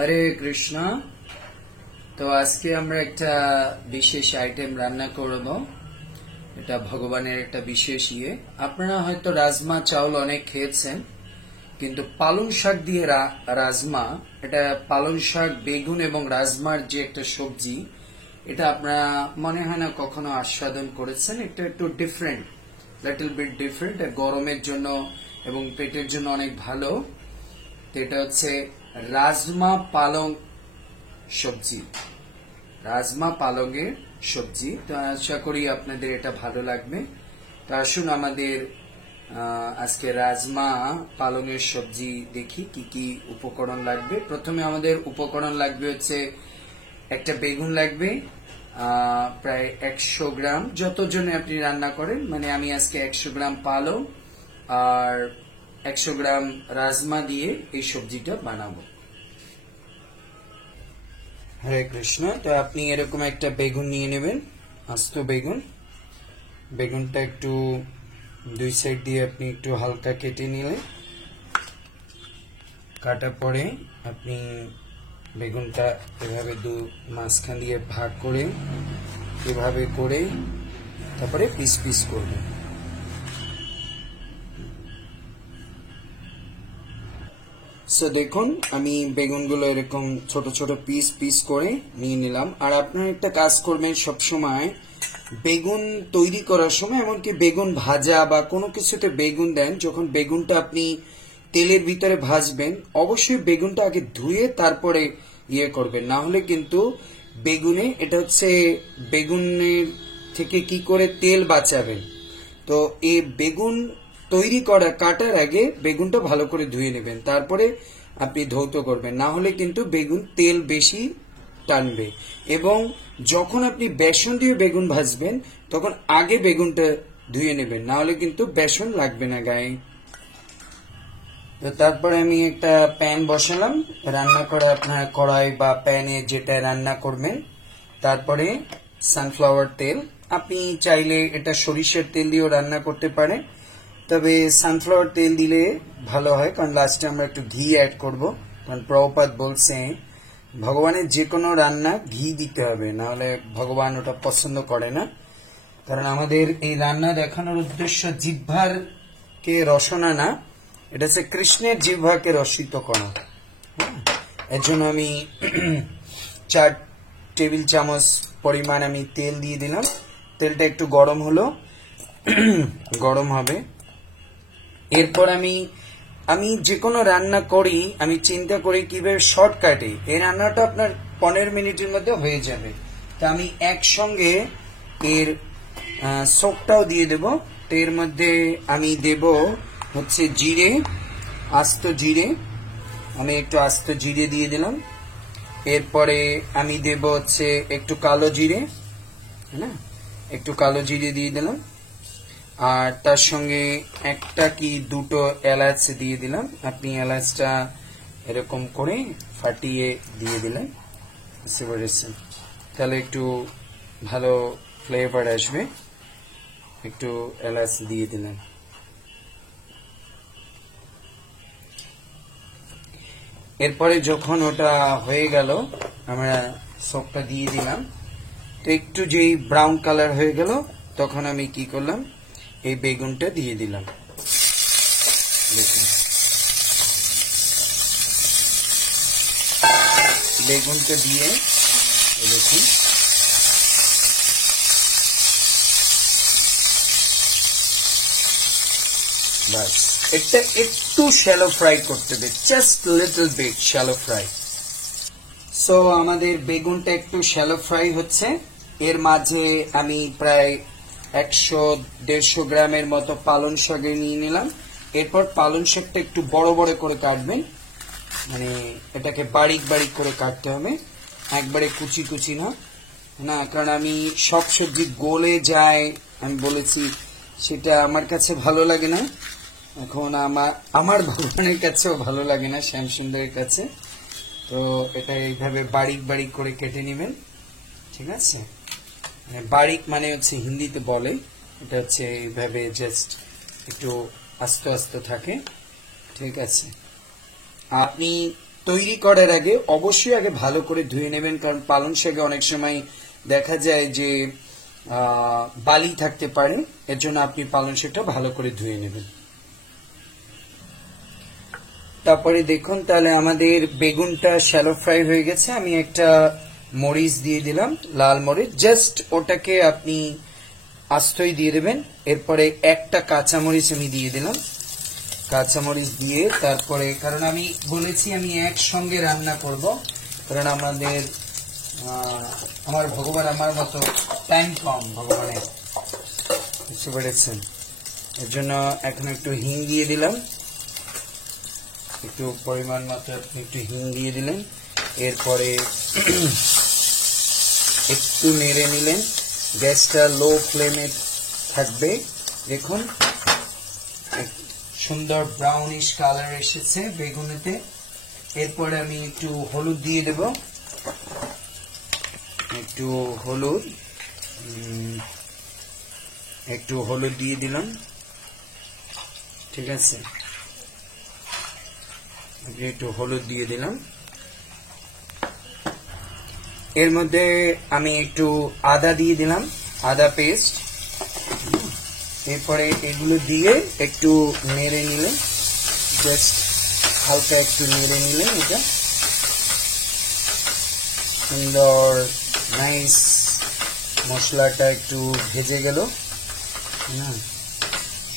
হরে কৃষ্ণ। তো আজকে আমরা একটা বিশেষ আইটেম রান্না করব। এটা ভগবানের একটা বিশেষ আপনারা হয়তো রাজমা চাউল অনেক খেয়েছেন, কিন্তু পালং শাক দিয়ে রাজমা, এটা পালং শাক, বেগুন এবং রাজমার যে একটা সবজি, এটা আপনারা মনে হয় না কখনো আস্বাদন করেছেন। এটা একটু ডিফারেন্ট, লিটল বিট ডিফারেন্ট। গরমের জন্য এবং পেটের জন্য অনেক ভালো। তো এটা হচ্ছে রাজমা পালং সবজি, রাজমা পালংয়ের সবজি। তো আশা করি আপনাদের এটা ভালো লাগবে। তো আসুন আমাদের আজকে রাজমা পালংয়ের সবজি দেখি কি কি উপকরণ লাগবে। প্রথমে আমাদের উপকরণ লাগবে হচ্ছে একটা বেগুন লাগবে, প্রায় 100 গ্রাম, যতজনে আপনি রান্না করেন। মানে আমি আজকে 100 গ্রাম পালং আর 100 গ্রাম রাজমা দিয়ে এই সবজিটা বানাবো। হরে কৃষ্ণ। তো আপনি এরকম একটা বেগুন নিয়ে নেবেন, আস্ত বেগুন। বেগুনটা একটু দুই সাইড দিয়ে আপনি একটু হালকা কেটে নিলে, কাটার পরে আপনি বেগুনটা এভাবে মাঝখান দিয়ে ভাগ করে এভাবে করে তারপরে পিস পিস করবেন। সো দেখুন, আমি বেগুনগুলো এরকম ছোট ছোট পিস পিস করে নিয়ে নিলাম। আর আপনারা একটা কাজ করবেন, সবসময় বেগুন তৈরি করার সময়, এমনকি বেগুন ভাজা বা কোনো কিছুতে বেগুন দেন, যখন বেগুনটা আপনি তেলের ভিতরে ভাজবেন, অবশ্যই বেগুনটা আগে ধুয়ে তারপরে করবেন। না হলে কিন্তু বেগুনে, এটা হচ্ছে বেগুনের থেকে কি করে তেল বাঁচাবেন। তো এই বেগুন তৈরি করা কাটার আগে বেগুনটা ভালো করে ধুয়ে নেবেন, তারপরে আপনি ধৌত করবেন। না হলে কিন্তু বেগুন তেল বেশি টানবে। এবং যখন আপনি বেসন দিয়ে বেগুন ভাজবেন, তখন আগে বেগুনটা ধুয়ে নেবেন, না হলে কিন্তু বেসন লাগবে না গায়ে। তো তারপরে আমি একটা প্যান বসালাম, রান্না করে আপনার কড়াই বা প্যানে যেটা রান্না করবেন। তারপরে সানফ্লাওয়ার তেল, আপনি চাইলে এটা সরিষার তেল দিয়েও রান্না করতে পারেন, তবে সানফ্লাওয়ার তেল দিলে ভালো হয়, কারণ লাস্টে আমরা একটু ঘি অ্যাড করব। কারণ প্রভুপাদ বলছে ভগবানের যে কোনো রান্না ঘি দিতে হবে, নাহলে ভগবান ওটা পছন্দ করে না। কারণ আমাদের এই রান্না দেখানোর উদ্দেশ্য জিহ্বার কে রসনা না, এটা হচ্ছে কৃষ্ণের জিহ্বাকে রসিত করা। এর জন্য আমি 4 টেবিল চামচ পরিমাণ আমি তেল দিয়ে দিলাম। তেলটা একটু গরম হলো, গরম হবে। এরপর আমি যে কোনো রান্না করি, আমি চিন্তা করি কিভাবে শর্টকাটে এই রান্নাটা আপনার 15 মিনিটের মধ্যে হয়ে যাবে। তা আমি একসঙ্গে এর সোপটাও দিয়ে দেব। তো এর মধ্যে আমি দেব হচ্ছে জিরে, আস্ত জিরে। আমি একটু আস্ত জিরে দিয়ে দিলাম। এরপরে আমি দেব হচ্ছে একটু কালো জিরে, হ্যাঁ, একটু কালো জিরে দিয়ে দিলাম। আর তার সঙ্গে একটা কি দুটো এলাচ দিয়ে দিলাম। আপনি এলাচটা এরকম করে ফাটিয়ে দিয়ে দিলেন, বুঝতে পেরেছেন? তাহলে একটু ভালো ফ্লেভার আসবে। একটু এলাচ দিয়ে দিলেন। এরপরে যখন ওটা হয়ে গেল, আমরা সবটা দিয়ে দিলাম। তো একটু যেই ব্রাউন কালার হয়ে গেল, তখন আমি কি করলাম, এই বেগুনটা দিয়ে দিলাম। দেখুন, বেগুনটা দিয়ে দেখুন, বাস এটা একটু শ্যালো ফ্রাই করতে হবে, just little bit shallow fry. So আমাদের বেগুনটা একটু শ্যালো ফ্রাই হচ্ছে। এর মাঝে আমি প্রায় 100-150 গ্রামের মতো পালং শাক নিয়ে নিলাম। এরপর পালং শাকটা একটু বড় বড় করে কাটবেন, মানে এটাকে বারিক বারিক করে কাটতে হবে, একবারে কুচি কুচি না, কারণ আমি সব সবজি গলে যায়, আমি বলেছি, সেটা আমার কাছে ভালো লাগে না। এখন আমার ভগবানের কাছেও ভালো লাগে না, শ্যাম সুন্দরের কাছে। তো এটা এইভাবে বারিক বারিক করে কেটে নেবেন, ঠিক আছে? মানে বারিক মানে হচ্ছে হিন্দিতে বলে, এটা হচ্ছে এইভাবে জাস্ট একটু আস্তে আস্তে থাকে, ঠিক আছে? আপনি তৈরি করার আগে অবশ্যই আগে ভালো করে ধুয়ে নেবেন, কারণ পালং শাকে অনেক সময় দেখা যায় যে বালি থাকতে পারে, এর জন্য আপনি পালং শাকটা ভালো করে ধুয়ে নেবেন। তারপরে দেখুন তাহলে আমাদের বেগুনটা শ্যালো ফ্রাই হয়ে গেছে। আমি একটা মরিচ দিয়ে দিলাম, লাল মরিচ, জাস্ট ওটাকে আপনি আস্তই দিয়ে দেবেন। এরপরে একটা কাঁচামরিচ আমি দিয়ে দিলাম, কাঁচামরিচ দিয়ে তারপরে, কারণ আমি বলেছি আমি একসঙ্গে রান্না করব, কারণ আমার ভগবান আমার মতো টাইম কম, ভগবানের, বুঝতে পেরেছেন? এর জন্য এখন একটু হিং দিয়ে দিলাম, একটু পরিমাণ মতো আপনি একটু হিং দিয়ে দিলেন। এরপরে একটু নেড়ে নিলেন, গ্যাসটা লো ফ্লেমে থাকবে। দেখুন সুন্দর ব্রাউনিশ কালার এসেছে বেগুনেতে। এরপরে আমি একটু হলুদ দিয়ে দেব, একটু হলুদ দিয়ে দিলাম, ঠিক আছে? একটু হলুদ দিয়ে দিলাম। এর মধ্যে আমি একটু আদা দিয়ে দিলাম, আদা পেস্ট। এরপরে এগুলো দিয়ে একটু নেড়ে নিলে, জাস্ট হালকা একটু নেড়ে নিলে এটা সুন্দর নাইস মশলাটা একটু ভেজে গেল,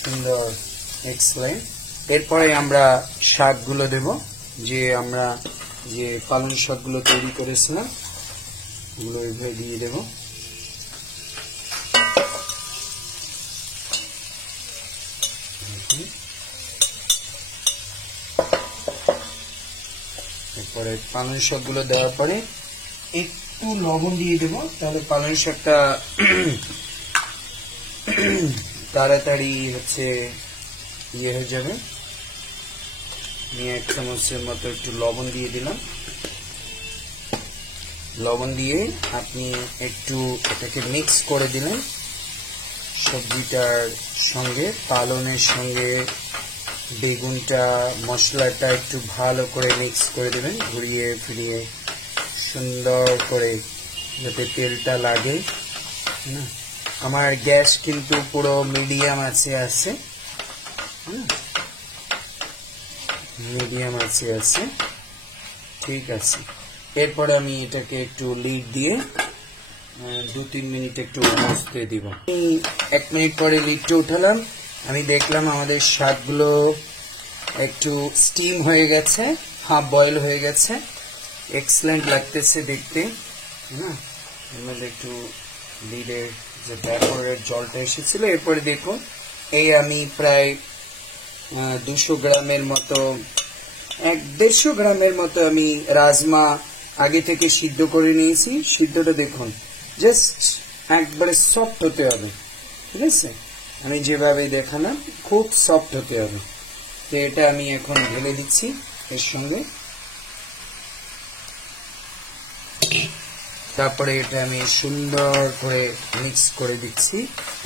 সুন্দর এক্সেলেন্ট। এরপরে আমরা শাকগুলো দেব, যে আমরা যে পালং শাকগুলো তৈরি করেছিলাম ওগুলো এভাবে দিয়ে দেব। এরপরে পালং শাকগুলো দেওয়ার পরে একটু লবণ দিয়ে দেব, তাহলে পালং শাকটা তাড়াতাড়ি হচ্ছে ইয়ে হয়ে যাবে। নিয়ে 1 চামচের মতো একটু লবণ দিয়ে দিলাম। লবণ দিয়ে আপনি একটু এটাকে মিক্স করে দিলেন সবজিটার সঙ্গে, পালনের সঙ্গে বেগুনটা, মশলাটা একটু ভালো করে মিক্স করে দেবেন, ঘুরিয়ে ফিরিয়ে সুন্দর করে, যাতে তেলটা লাগে না। আমার গ্যাস কিন্তু পুরো মিডিয়াম আছে, মিডিয়াম আছে, ঠিক আছে। এরপরে আমি এটাকে একটু লিড দিয়ে 2-3 মিনিট একটু ভাজতে দিব। 1 মিনিট পরে লিডটা উঠালাম, আমি দেখলাম আমাদের শাকগুলো একটু স্টিম হয়ে গেছে, হাফ বয়েল হয়ে গেছে, এক্সেলেন্ট লাগতেছে দেখতে, না? এর মধ্যে একটু লিডের যে ব্যাপারের জলটা এসেছিল। এরপরে দেখুন এই আমি প্রায় 200 গ্রামের মতো, 150 গ্রামের মতো আমি রাজমা আগে থেকে সিদ্ধ করে নিয়েছি। সিদ্ধটা দেখুন জাস্ট একবারে সফট হতে হবে, ঠিক আছে? আমি যেভাবে দেখালাম খুব সফট হতে হবে। তো এটা আমি এখন ঢেলে দিচ্ছি এর সঙ্গে। তারপরে এটা আমি সুন্দর করে মিক্স করে দিচ্ছি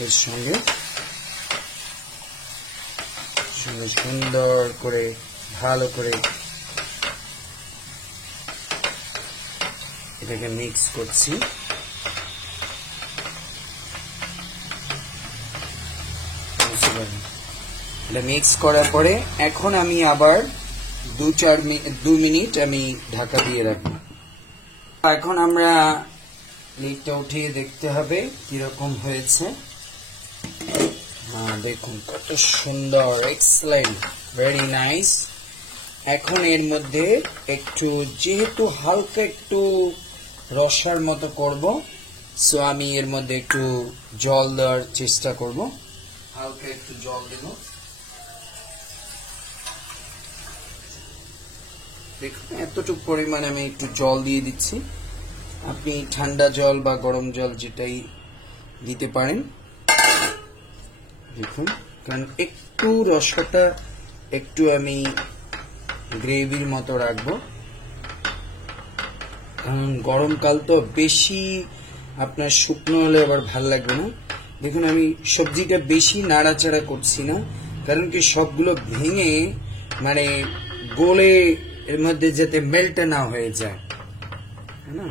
এর সঙ্গে, সুন্দর করে ভালো করে এটাকে মিক্স করছি। এটা মিক্স করার পরে এখন আমি আবার 2 মিনিট আমি ঢাকা দিয়ে রাখবো। এখন আমরা লিডটা উঠিয়ে দেখতে হবে কিরকম হয়েছে। দেখুন কত সুন্দর, এক্সেলেন্ট, ভেরি নাইস। এখন এর মধ্যে একটু, যেহেতু হালকা একটু রসার মতো করব, সো আমি এর মধ্যে একটু জল দেওয়ার চেষ্টা করব, হালকা একটু জল দেব। দেখুন এতটুকু পরিমাণে আমি একটু জল দিয়ে দিচ্ছি। আপনি ঠান্ডা জল বা গরম জল যেটাই দিতে পারেন। দেখুন, কারণ একটু রসাটা একটু আমি গ্রেভির মতো রাখবো, কারণ গরমকাল তো বেশি আপনার শুকনো হলে আবার ভাল লাগবে না। দেখুন আমি সবজিটা বেশি নাড়াচাড়া করছি না, কারণ কি সবগুলো ভেঙে মানে গলে এর মধ্যে যাতে মেল্ট না হয়ে যায়, না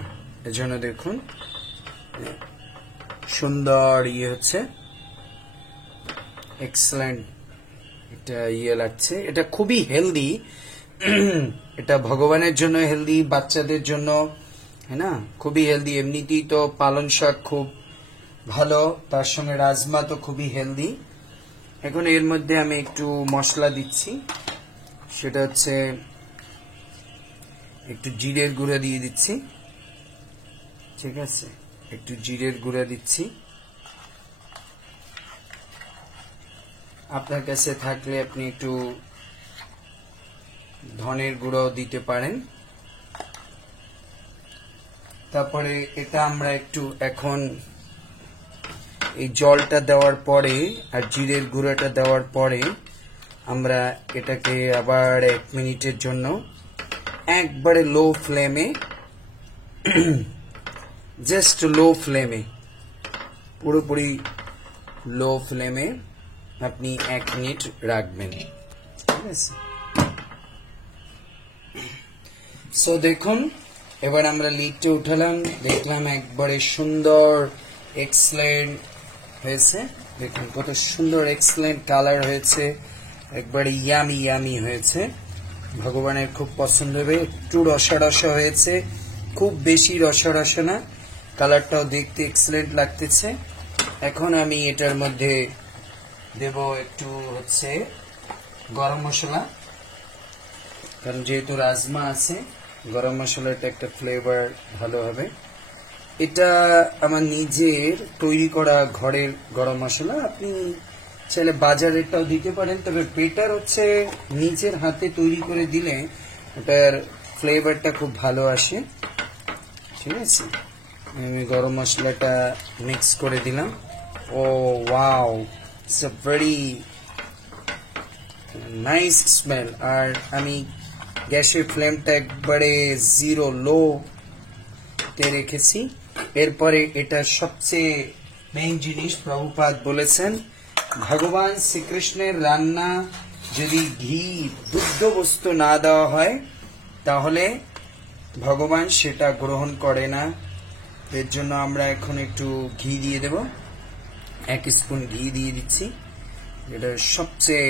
এজন্য দেখুন সুন্দর হচ্ছে, এক্সেলেন্ট এটা লাগছে। এটা খুবই হেলদি, এটা ভগবানের জন্য হেলদি, বাচ্চাদের জন্য, হ্যাঁ না, খুবই হেলদি। এমনিতেই তো পালং শাক খুব ভালো, তার সঙ্গে রাজমা তো খুবই হেলদি। এখন এর মধ্যে আমি একটু মশলা দিচ্ছি, সেটা হচ্ছে একটু জিরের গুঁড়া দিয়ে দিচ্ছি, ঠিক আছে, একটু জিরের গুঁড়া দিচ্ছি। আপনার কাছে থাকলে আপনি একটু ধনের গুঁড়াও দিতে পারেন। তারপরে এটা আমরা একটু এখন এই জলটা দেওয়ার পরে আর জিরের গুঁড়াটা দেওয়ার পরে আমরা এটাকে আবার 1 মিনিটের জন্য একবারে লো ফ্লেমে, জাস্ট লো ফ্লেমে, পুরোপুরি লো ফ্লেমে আপনি 1 মিনিট রাখবেন, ঠিক আছে। সো দেখুন এবার আমরা লিডটা উঠালাম, দেখলাম একবারে সুন্দর এক্সেলেন্ট হয়েছে। দেখুন কত সুন্দর এক্সেলেন্ট কালার হয়েছে, একবারে ইয়ামি ইয়ামি হয়েছে, ভগবানের খুব পছন্দ হবে। একটু রসা রসা হয়েছে, খুব বেশি রসা রসা না, কালারটাও দেখতে এক্সেলেন্ট লাগতেছে। এখন আমি এটার মধ্যে দেব একটু হচ্ছে গরম মশলা, কারণ যেহেতু রাজমা আছে, গরম মশলাটা একটা ফ্লেভার ভালো হবে। এটা আমার নিজের তৈরি করা ঘরের গরম মশলা, আপনি চাইলে বাজারেরটাও দিতে পারেন, তবে বেটার হচ্ছে নিজের হাতে তৈরি করে দিলে এটার ফ্লেভারটা খুব ভালো আসে, ঠিক আছে। আমি গরম মশলাটা মিক্স করে দিলাম। Oh wow, it's a very nice smell. আর আমি গ্যাসের ফ্লেমটা একবারে 0 লো তে রেখেছি। এরপরে এটা সবচেয়ে মেইন জিনিস, প্রভুপাদ বলেছেন ভগবান শ্রীকৃষ্ণের রান্না যদি ঘি দুগ্ধ বস্তু না দেওয়া হয় তাহলে ভগবান সেটা গ্রহণ করে না। এর জন্য আমরা এখন একটু ঘি দিয়ে দেব, 1 স্পুন ঘি দিয়ে দিচ্ছি। এটা সবচেয়ে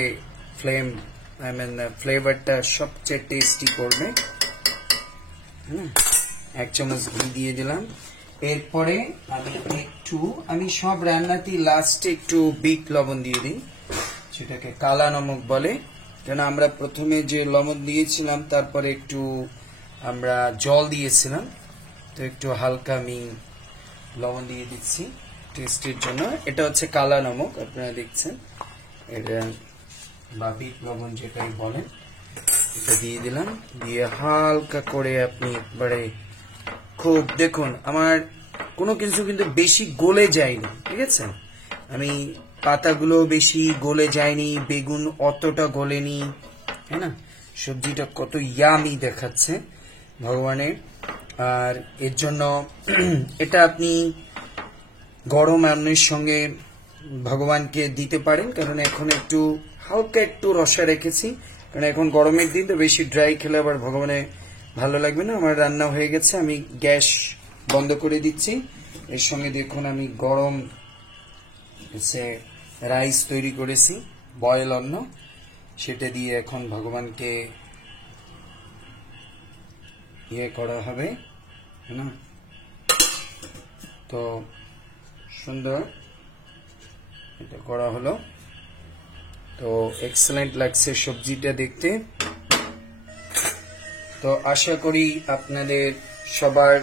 ফ্লেভারটা সবচেয়ে টেস্টি করবে। 1 চামচ ঘি দিয়ে দিলাম। এরপরে আমি সব রান্নাতেই লাস্টে একটু বিট লবণ দিয়ে দিই, সেটাকে কালা নমক বলে। কেন আমরা প্রথমে যে লবণ দিয়েছিলাম তারপরে একটু আমরা জল দিয়েছিলাম, তো একটু হালকা আমি লবণ দিয়ে দিচ্ছি টেস্টের জন্য। এটা হচ্ছে কালা নমক, আপনারা দেখছেন, এটা বা বিট লবণ যেটাই বলেন, এটা দিয়ে দিলাম। দিয়ে হালকা করে আপনি একবারে খুব, দেখুন আমার কোনো কিছু কিন্তু বেশি গলে যায়নি, ঠিক আছে, আমি পাতাগুলো বেশি গলে যায়নি, বেগুন অতটা গলেনি, তাই না, সবজিটা কত ইয়ামি দেখাচ্ছে ভগবানের। আর এর জন্য এটা আপনি গরম আমের সঙ্গে ভগবানকে দিতে পারেন, কারণ এখন একটু হালকা একটু রসা রেখেছি, কারণ এখন গরমের দিন তো বেশি ড্রাই খেলে আবার ভগবানের ভালো লাগবে না। আমার রান্না হয়ে গেছে, আমি গ্যাস বন্ধ করে দিচ্ছি। এর সঙ্গে দেখুন আমি গরম রাইস তৈরি করেছি, বয়েল অন্ন, সেটা দিয়ে এখন ভগবানকে করা হবে, না, তো সুন্দর এটা করা হলো। তো এক্সেলেন্ট লাগছে সবজিটা দেখতে। তো আশা করি আপনাদের সবার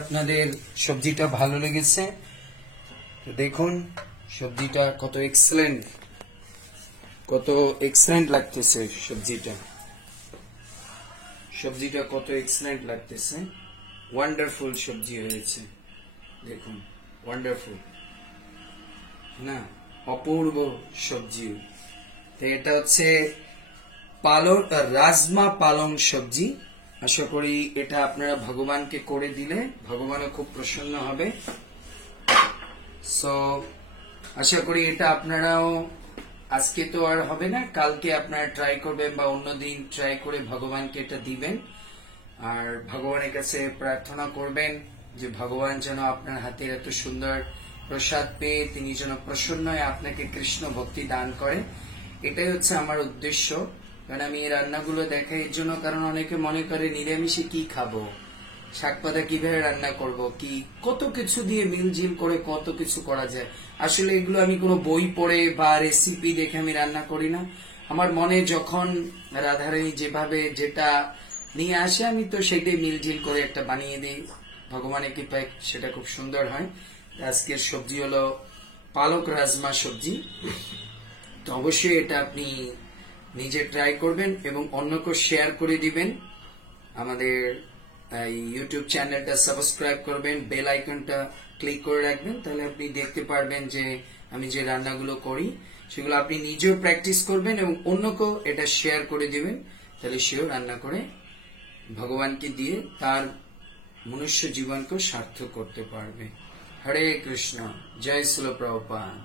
আপনাদের সবজিটা ভালো লেগেছে। তো দেখুন সবজিটা কত এক্সেলেন্ট লাগতেছে, সবজিটা কত এক্সেলেন্ট লাগতেছে, ওয়ান্ডারফুল সবজি হয়েছে, দেখুন ওয়ান্ডারফুল না, অপূর্ব সবজি। তো এটা হচ্ছে রাজমা পালং সবজি। আশা করি এটা আপনারা ভগবানকে করে দিলে ভগবানও খুব প্রসন্ন হবে। সো আশা করি এটা আপনারাও আজকে তো আর হবে না, কালকে আপনারা ট্রাই করবেন বা অন্যদিন ট্রাই করে ভগবানকে এটা দিবেন। আর ভগবানের কাছে প্রার্থনা করবেন যে ভগবান যেন আপনার হাতের এত সুন্দর প্রসাদ পেয়ে তিনি যেন প্রসন্ন হয়ে আপনাকে কৃষ্ণ ভক্তি দান করে। এটাই হচ্ছে আমার উদ্দেশ্য। কারণ আমি এই রান্নাগুলো দেখাই এর জন্য, কারণ অনেকে মনে করে নিরামিষে কি খাবো, শাকপাতা কিভাবে রান্না করব, কি কত কিছু দিয়ে মিলজিল করে কত কিছু করা যায়। আসলে এগুলো আমি কোনো বই পড়ে বা রেসিপি দেখে আমি রান্না করি না। আমার মনে যখন রাধারানী যেভাবে যেটা নিয়ে আসে আমি তো সেটাই মিলজিল করে একটা বানিয়ে দিই। ভগবানের কৃপায় সেটা খুব সুন্দর হয়। আজকের সবজি হলো পালক রাজমা সবজি। তো অবশ্যই এটা আপনি নিজে ট্রাই করবেন এবং অন্যকে শেয়ার করে দিবেন। আমাদের ইউটিউব চ্যানেলটা সাবস্ক্রাইব করবেন, বেল আইকনটা ক্লিক করে রাখবেন, তাহলে আপনি দেখতে পারবেন যে আমি যে রান্নাগুলো করি সেগুলো আপনি নিজেও প্র্যাকটিস করবেন এবং অন্যকেও এটা শেয়ার করে দিবেন। তাহলে সেও রান্না করে ভগবানকে দিয়ে তার মনুষ্য জীবনকে সার্থক করতে পারবে। হরে কৃষ্ণ, জয় শ্রীল প্রভুপাদ।